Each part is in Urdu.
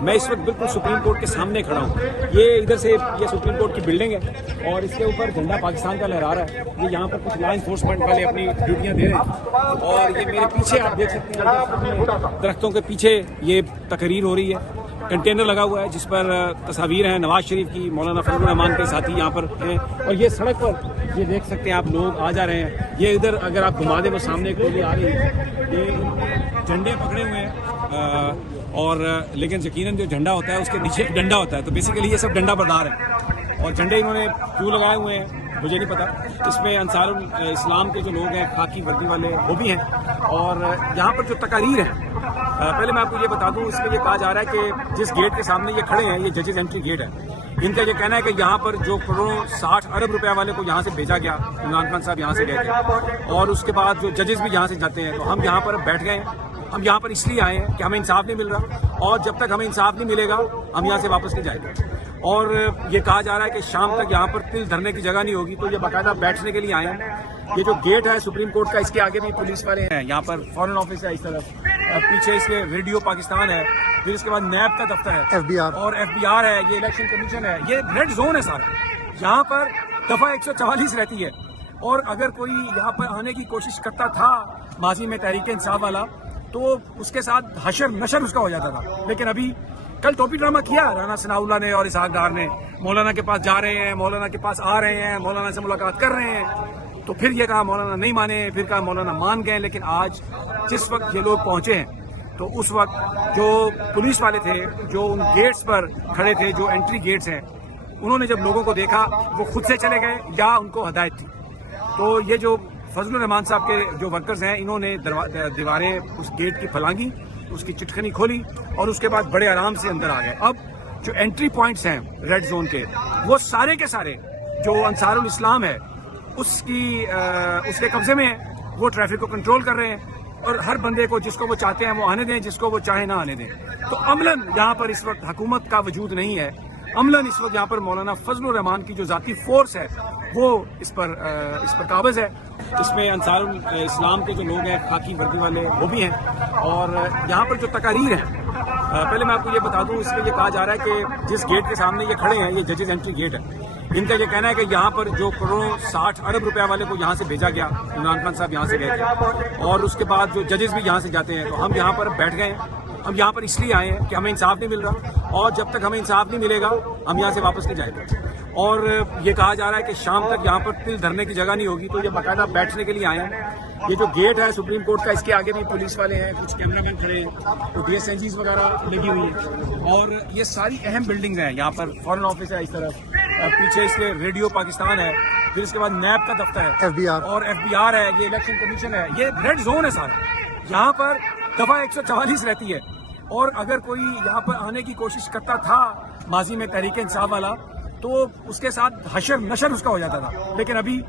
میں اس وقت بالکل سپریم کورٹ کے سامنے کھڑا ہوں. یہ ادھر سے یہ سپریم کورٹ کی بلڈنگ ہے اور اس کے اوپر جھنڈا پاکستان کا لہرا رہا ہے. یہ یہاں پر کچھ لا انفورسمنٹ والے اپنی ڈیوٹیاں دے رہے ہیں اور یہ میرے پیچھے آپ دیکھ سکتے ہیں درختوں کے پیچھے یہ تقریر ہو رہی ہے. کنٹینر لگا ہوا ہے جس پر تصاویر ہیں نواز شریف کی, مولانا فضل الرحمان کے ساتھی یہاں پر ہیں اور یہ سڑک پر یہ دیکھ سکتے ہیں آپ لوگ آ جا رہے ہیں. یہ ادھر اگر آپ گھما دیں وہ سامنے ایک ٹولی آ رہی ہے, یہ جھنڈے پکڑے ہوئے ہیں اور لیکن یقیناً جو جھنڈا ہوتا ہے اس کے نیچے ایک ڈنڈا ہوتا ہے, تو بیسیکلی یہ سب ڈنڈا بردار ہیں اور جھنڈے انہوں نے کیوں لگائے ہوئے ہیں مجھے نہیں پتا. اس میں انصار الاسلام کے جو لوگ ہیں خاکی وردی والے وہ بھی ہیں اور یہاں پر جو تقاریر ہیں پہلے میں آپ کو یہ بتا دوں, اس میں یہ کہا جا رہا ہے کہ جس گیٹ کے سامنے یہ کھڑے ہیں یہ ججز انٹری گیٹ ہے. ان کا یہ کہنا ہے کہ یہاں پر جو کروڑوں 60 ارب روپے والے کو یہاں سے بھیجا گیا, عمران خان صاحب یہاں سے گئے تھے اور اس کے بعد جو ججز بھی یہاں سے جاتے ہیں, تو ہم یہاں پر بیٹھ گئے ہیں. ہم یہاں پر اس لیے آئے ہیں کہ ہمیں انصاف نہیں مل رہا اور جب تک ہمیں انصاف نہیں ملے گا ہم یہاں سے واپس نہیں جائیں گے. اور یہ کہا جا رہا ہے کہ شام تک یہاں پر تل دھرنے کی جگہ نہیں ہوگی, تو یہ باقاعدہ بیٹھنے کے لیے آئے ہیں. یہ جو گیٹ ہے سپریم کورٹ کا اس کے آگے بھی پولیس والے ہیں, یہاں پر فارن آفس ہے اس طرف, پیچھے اس کے ریڈیو پاکستان ہے, پھر اس کے بعد نیب کا دفتر ہے اور ایف بی آر ہے, یہ الیکشن کمیشن ہے. یہ ریڈ زون ہے سارا. یہاں پر دفعہ 144 رہتی ہے اور اگر کوئی یہاں پر آنے کی کوشش کرتا تھا ماضی میں تحریک انصاف والا تو اس کے ساتھ حشر نشر اس کا ہو جاتا تھا. لیکن ابھی کل ٹوپی ڈرامہ کیا رانا ثناء اللہ نے اور اسحاق ڈار نے, مولانا کے پاس جا رہے ہیں, مولانا کے پاس آ رہے ہیں, مولانا سے ملاقات کر رہے ہیں, تو پھر یہ کہا مولانا نہیں مانے, پھر کہا مولانا مان گئے. لیکن آج جس وقت یہ لوگ پہنچے ہیں تو اس وقت جو پولیس والے تھے جو ان گیٹس پر کھڑے تھے, جو انٹری گیٹس ہیں, انہوں نے جب لوگوں کو دیکھا وہ خود سے چلے گئے یا ان کو ہدایت تھی. تو یہ جو فضل الرحمان صاحب کے جو ورکرز ہیں انہوں نے دیواریں اس گیٹ کی پھلانگی, اس کی چٹکنی کھولی اور اس کے بعد بڑے آرام سے اندر آ گئے. اب جو انٹری پوائنٹس ہیں ریڈ زون کے وہ سارے کے سارے جو انصار الاسلام ہے اس کے قبضے میں ہیں. وہ ٹریفک کو کنٹرول کر رہے ہیں اور ہر بندے کو جس کو وہ چاہتے ہیں وہ آنے دیں, جس کو وہ چاہے نہ آنے دیں. تو عملاً یہاں پر اس وقت حکومت کا وجود نہیں ہے. عملاً اس وقت یہاں پر مولانا فضل الرحمان کی جو ذاتی فورس ہے وہ اس پر قابض ہے. اس میں انصار الاسلام کے جو لوگ ہیں خاکی وردی والے وہ بھی ہیں اور یہاں پر جو تقاریر ہیں پہلے میں آپ کو یہ بتا دوں, اس میں یہ کہا جا رہا ہے کہ جس گیٹ کے سامنے یہ کھڑے ہیں یہ ججز انٹری گیٹ ہے. ان کا یہ کہنا ہے کہ یہاں پر جو کروڑوں 60 ارب روپے والے کو یہاں سے بھیجا گیا, عمران خان صاحب یہاں سے گئے تھے اور اس کے بعد جو ججز بھی یہاں سے جاتے ہیں, تو ہم یہاں پر بیٹھ گئے ہیں. ہم یہاں پر اس لیے آئے ہیں کہ ہمیں انصاف نہیں مل رہا اور جب تک ہمیں انصاف نہیں ملے گا ہم یہاں سے واپس نہیں جائیں گے. اور یہ کہا جا رہا ہے کہ شام تک یہاں پر تل دھرنے کی جگہ نہیں ہوگی, تو یہ باقاعدہ بیٹھنے کے لیے آئے ہیں. یہ جو گیٹ ہے سپریم کورٹ کا اس کے آگے بھی پولیس والے ہیں, کچھ کیمرہ مین کھڑے ہیں, تو DSNGs وغیرہ لگی ہوئی ہیں اور یہ ساری اہم بلڈنگز ہیں. یہاں پر فارن آفس ہے اس طرف, پیچھے اس کے ریڈیو پاکستان ہے, پھر اس کے بعد نیب کا دفتر ہے اور ایف بی آر ہے, یہ الیکشن کمیشن ہے. یہ ریڈ زون ہے سارا. یہاں پر دفعہ 144 رہتی ہے اور اگر کوئی یہاں پر آنے کی کوشش کرتا تھا ماضی میں تحریک انصاف والا تو اس کے ساتھ حشر نشر اس کا ہو جاتا تھا. لیکن ابھی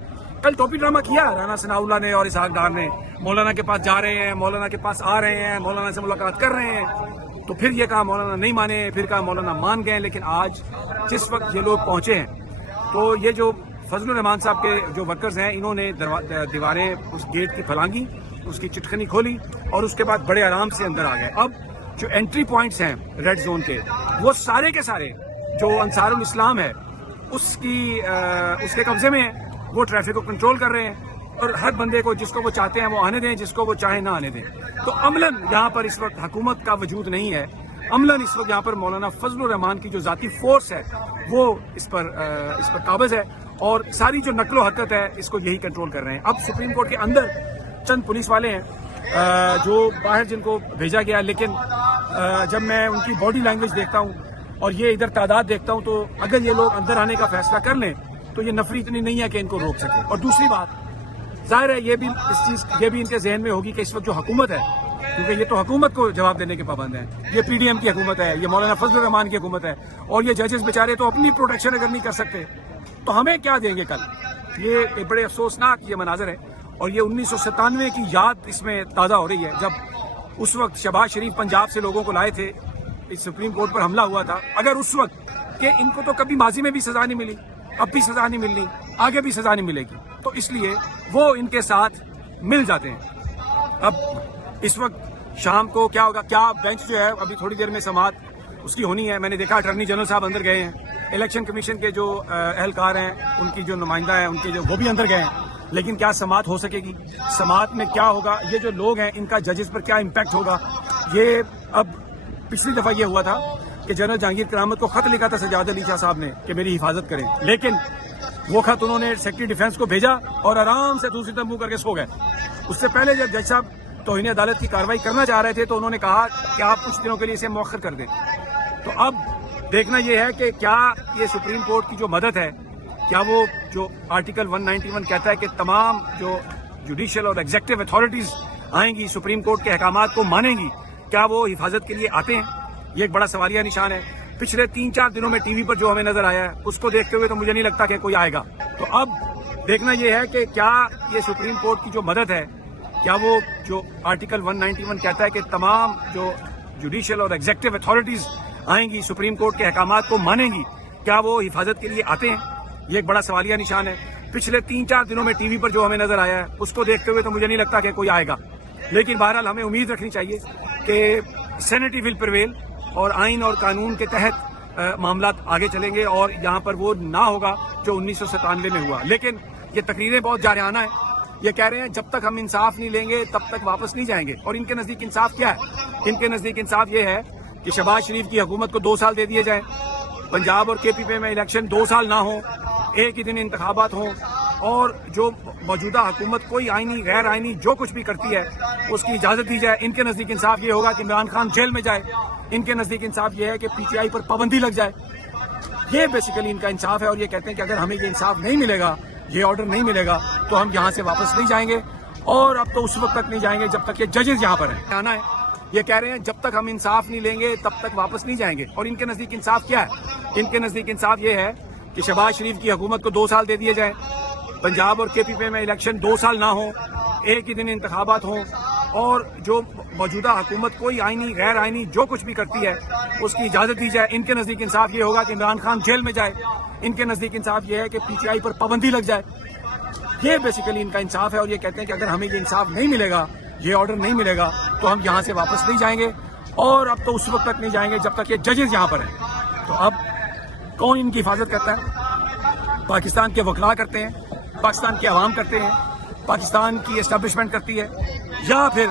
کل ٹوپی ڈرامہ کیا رانا ثناء اللہ نے اور اسحاق ڈار نے, مولانا کے پاس جا رہے ہیں, مولانا کے پاس آ رہے ہیں, مولانا سے ملاقات کر رہے ہیں, تو پھر یہ کہا مولانا نہیں مانے, پھر کہا مولانا مان گئے. لیکن آج جس وقت یہ لوگ پہنچے ہیں تو یہ جو فضل الرحمان صاحب کے جو ورکرز ہیں انہوں نے دیواریں اس گیٹ کی پھلانگی, اس کی چٹکنی کھولی اور اس کے بعد بڑے آرام سے اندر آ گئے. اب جو انٹری پوائنٹس ہیں ریڈ زون کے وہ سارے کے سارے جو انصار الاسلام ہے اس کے قبضے میں ہیں. وہ ٹریفک کو کنٹرول کر رہے ہیں اور ہر بندے کو جس کو وہ چاہتے ہیں وہ آنے دیں, جس کو وہ چاہے نہ آنے دیں. تو عملاً یہاں پر اس وقت حکومت کا وجود نہیں ہے. عملاً اس وقت یہاں پر مولانا فضل الرحمان کی جو ذاتی فورس ہے وہ اس پر قابض ہے اور ساری جو نقل و حرکت ہے اس کو یہی کنٹرول کر رہے ہیں. اب سپریم کورٹ کے اندر چند پولیس والے ہیں جو باہر جن کو بھیجا گیا, لیکن جب میں ان کی باڈی لینگویج دیکھتا ہوں اور یہ ادھر تعداد دیکھتا ہوں تو اگر یہ لوگ اندر آنے کا فیصلہ کر لیں تو یہ نفری اتنی نہیں ہے کہ ان کو روک سکے. اور دوسری بات ظاہر ہے یہ بھی ان کے ذہن میں ہوگی کہ اس وقت جو حکومت ہے, کیونکہ یہ تو حکومت کو جواب دینے کے پابند ہیں, یہ PDM کی حکومت ہے, یہ مولانا فضل الرحمان کی حکومت ہے اور یہ ججز بیچارے تو اپنی پروٹیکشن اگر نہیں کر سکتے تو ہمیں کیا دیں گے کل. یہ ایک بڑے افسوسناک یہ مناظر ہے اور یہ 1997 کی یاد اس میں تازہ ہو رہی ہے جب اس وقت شہباز شریف پنجاب سے لوگوں کو لائے تھے, اس سپریم کورٹ پر حملہ ہوا تھا. اگر اس وقت کہ ان کو تو کبھی ماضی میں بھی سزا نہیں ملی, اب بھی سزا نہیں ملنی, آگے بھی سزا نہیں ملے گی, تو اس لیے وہ ان کے ساتھ مل جاتے ہیں. اب اس وقت شام کو کیا ہوگا, کیا بینچ جو ہے ابھی تھوڑی دیر میں سماعت اس کی ہونی ہے. میں نے دیکھا اٹارنی جنرل صاحب اندر گئے ہیں, الیکشن کمیشن کے جو اہلکار ہیں ان کی جو نمائندہ ہیں ان کے جو وہ بھی اندر گئے ہیں. لیکن کیا سماعت ہو سکے گی؟ سماعت میں کیا ہوگا؟ یہ جو لوگ ہیں ان کا ججز پر کیا امپیکٹ ہوگا؟ یہ اب پچھلی دفعہ یہ ہوا تھا کہ جنرل جہانگیر کرامت کو خط لکھا تھا سجاد علی شاہ صاحب نے کہ میری حفاظت کریں, لیکن وہ خط انہوں نے سیکرٹری ڈیفنس کو بھیجا اور آرام سے دوسری طرف منہ کر کے سو گئے. اس سے پہلے جب جج صاحب توہین عدالت کی کارروائی کرنا چاہ رہے تھے تو انہوں نے کہا کہ آپ کچھ دنوں کے لیے اسے مؤخر کر دیں. تو اب دیکھنا یہ ہے کہ کیا یہ سپریم کورٹ کی جو مدد ہے, کیا وہ جو آرٹیکل 191 کہتا ہے کہ تمام جو جوڈیشل اور ایگزیکٹو اتھارٹیز آئیں گی سپریم کورٹ کے احکامات کو مانیں گی, کیا وہ حفاظت کے لیے آتے ہیں؟ یہ ایک بڑا سوالیہ نشان ہے. پچھلے 3-4 دنوں میں ٹی وی پر جو ہمیں نظر آیا ہے اس کو دیکھتے ہوئے تو مجھے نہیں لگتا کہ کوئی آئے گا. تو اب دیکھنا یہ ہے کہ کیا یہ سپریم کورٹ کی جو مدد ہے, کیا وہ جو آرٹیکل 191 کہتا ہے کہ تمام جو جوڈیشل اور ایگزیکٹو اتھارٹیز آئیں گی سپریم کورٹ کے احکامات کو مانیں گی, کیا وہ حفاظت کے لیے آتے ہیں؟ یہ ایک بڑا سوالیہ نشان ہے. پچھلے 3-4 دنوں میں ٹی وی پر جو ہمیں نظر آیا ہے اس کو دیکھتے ہوئے تو مجھے نہیں لگتا کہ کوئی آئے گا. لیکن بہرحال ہمیں امید رکھنی چاہیے کہ سینیٹی ول پریویل اور آئین اور قانون کے تحت معاملات آگے چلیں گے اور یہاں پر وہ نہ ہوگا جو 1997 میں ہوا. لیکن یہ تقریریں بہت جارحانہ ہیں. یہ کہہ رہے ہیں جب تک ہم انصاف نہیں لیں گے تب تک واپس نہیں جائیں گے. اور ان کے نزدیک انصاف کیا ہے؟ ان کے نزدیک انصاف یہ ہے کہ شہباز شریف کی حکومت کو 2 سال دے دیے جائیں, پنجاب اور کے پی پی میں الیکشن 2 سال نہ ہوں, ایک ہی دن انتخابات ہوں, اور جو موجودہ حکومت کوئی آئینی غیر آئینی جو کچھ بھی کرتی ہے اس کی اجازت دی جائے. ان کے نزدیک انصاف یہ ہوگا کہ عمران خان جیل میں جائے. ان کے نزدیک انصاف یہ ہے کہ پی ٹی آئی پر پابندی لگ جائے. یہ بیسیکلی ان کا انصاف ہے. اور یہ کہتے ہیں کہ اگر ہمیں یہ انصاف نہیں ملے گا, یہ آرڈر نہیں ملے گا, تو ہم یہاں سے واپس نہیں جائیں گے. اور اب تو اس وقت تک نہیں جائیں گے جب تک یہ ججز یہاں پر ہیں. آنا ہے. یہ کہہ رہے ہیں جب تک ہم انصاف نہیں لیں گے تب تک واپس نہیں جائیں گے. اور ان کے نزدیک انصاف کیا ہے؟ ان کے نزدیک انصاف یہ ہے کہ شہباز شریف کی حکومت کو 2 سال دے دیے جائیں, پنجاب اور کے پی پی میں الیکشن 2 سال نہ ہوں, ایک ہی دن انتخابات ہوں, اور جو موجودہ حکومت کوئی آئینی غیر آئینی جو کچھ بھی کرتی ہے اس کی اجازت دی جائے. ان کے نزدیک انصاف یہ ہوگا کہ عمران خان جیل میں جائے. ان کے نزدیک انصاف یہ ہے کہ پی ٹی آئی پر پابندی لگ جائے. یہ بیسیکلی ان کا انصاف ہے. اور یہ کہتے ہیں کہ اگر ہمیں یہ انصاف نہیں ملے گا, یہ آرڈر نہیں ملے گا, تو ہم یہاں سے واپس نہیں جائیں گے. اور اب تو اس وقت تک نہیں جائیں گے جب تک یہ ججز یہاں پر ہیں. تو اب کون ان کی حفاظت کرتا ہے؟ پاکستان کے وکلاء کرتے ہیں, پاکستان کی عوام کرتے ہیں, پاکستان کی اسٹیبلشمنٹ کرتی ہے, یا پھر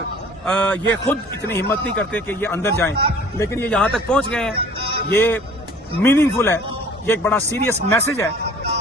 یہ خود اتنی ہمت نہیں کرتے کہ یہ اندر جائیں. لیکن یہ یہاں تک پہنچ گئے ہیں. یہ میننگ فل ہے, یہ ایک بڑا سیریس میسج ہے.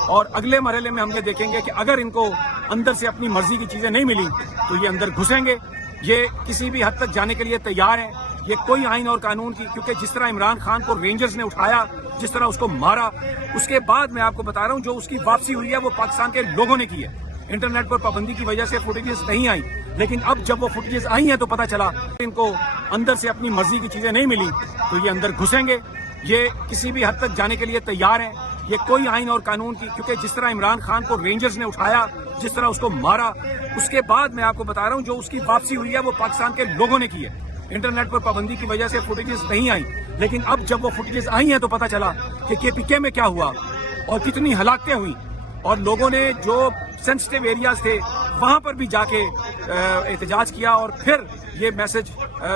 اور اگلے مرحلے میں ہم یہ دیکھیں گے کہ اگر ان کو اندر سے اپنی مرضی کی چیزیں نہیں ملی تو یہ اندر گھسیں گے. یہ کسی بھی حد تک جانے کے لیے تیار ہیں. یہ کوئی آئین اور قانون کی, کیونکہ جس طرح عمران خان کو رینجرز نے اٹھایا, جس طرح اس کو مارا, اس کے بعد میں آپ کو بتا رہا ہوں جو اس کی واپسی ہوئی ہے وہ پاکستان کے لوگوں نے کی ہے. انٹرنیٹ پر پابندی کی وجہ سے فوٹیجز نہیں آئی, لیکن اب جب وہ فوٹیجز آئی ہیں تو پتہ چلا ان کو اندر سے اپنی مرضی کی چیزیں نہیں ملی تو یہ اندر گھسیں گے. یہ کسی بھی حد تک جانے کے لیے تیار ہیں. یہ کوئی آئین اور قانون کی, کیونکہ جس طرح عمران خان کو رینجرز نے اٹھایا, جس طرح اس کو مارا, اس کے بعد میں آپ کو بتا رہا ہوں جو اس کی واپسی ہوئی ہے وہ پاکستان کے لوگوں نے کی ہے. انٹرنیٹ پر پابندی کی وجہ سے فوٹیجز نہیں آئی, لیکن اب جب وہ فوٹیجز آئی ہیں تو پتہ چلا کہ کے پی کے میں کیا ہوا اور کتنی ہلاکتیں ہوئی, اور لوگوں نے جو سینسٹیو ایریاز تھے وہاں پر بھی جا کے احتجاج کیا. اور پھر یہ میسج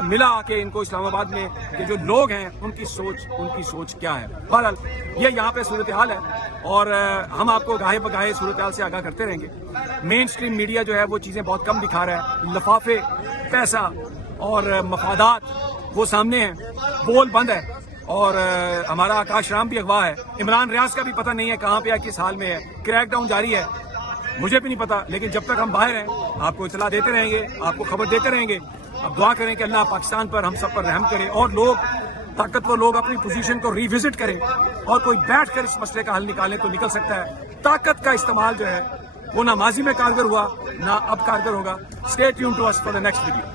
ملا کہ ان کو اسلام آباد میں کہ جو لوگ ہیں ان کی سوچ کیا ہے. بہرحال یہ یہاں پہ صورتحال ہے, اور ہم آپ کو گاہے بگاہے صورتحال سے آگاہ کرتے رہیں گے. مین سٹریم میڈیا جو ہے وہ چیزیں بہت کم دکھا رہا ہے. لفافے, پیسہ اور مفادات وہ سامنے ہیں, بول بند ہے. اور ہمارا آکاش رام بھی اغوا ہے. عمران ریاض کا بھی پتہ نہیں ہے کہاں پہ ہے, کس حال میں ہے. کریک ڈاؤن جاری ہے, مجھے بھی نہیں پتا. لیکن جب تک ہم باہر ہیں آپ کو اطلاع دیتے رہیں گے, آپ کو خبر دیتے رہیں گے. اب دعا کریں کہ اللہ پاکستان پر ہم سب پر رحم کرے, اور لوگ طاقتور لوگ اپنی پوزیشن کو ری وزٹ کریں, اور کوئی بیٹھ کر اس مسئلے کا حل نکالیں تو نکل سکتا ہے. طاقت کا استعمال جو ہے وہ نہ ماضی میں کارگر ہوا نہ اب کارگر ہوگا. Stay tuned to us for the next video.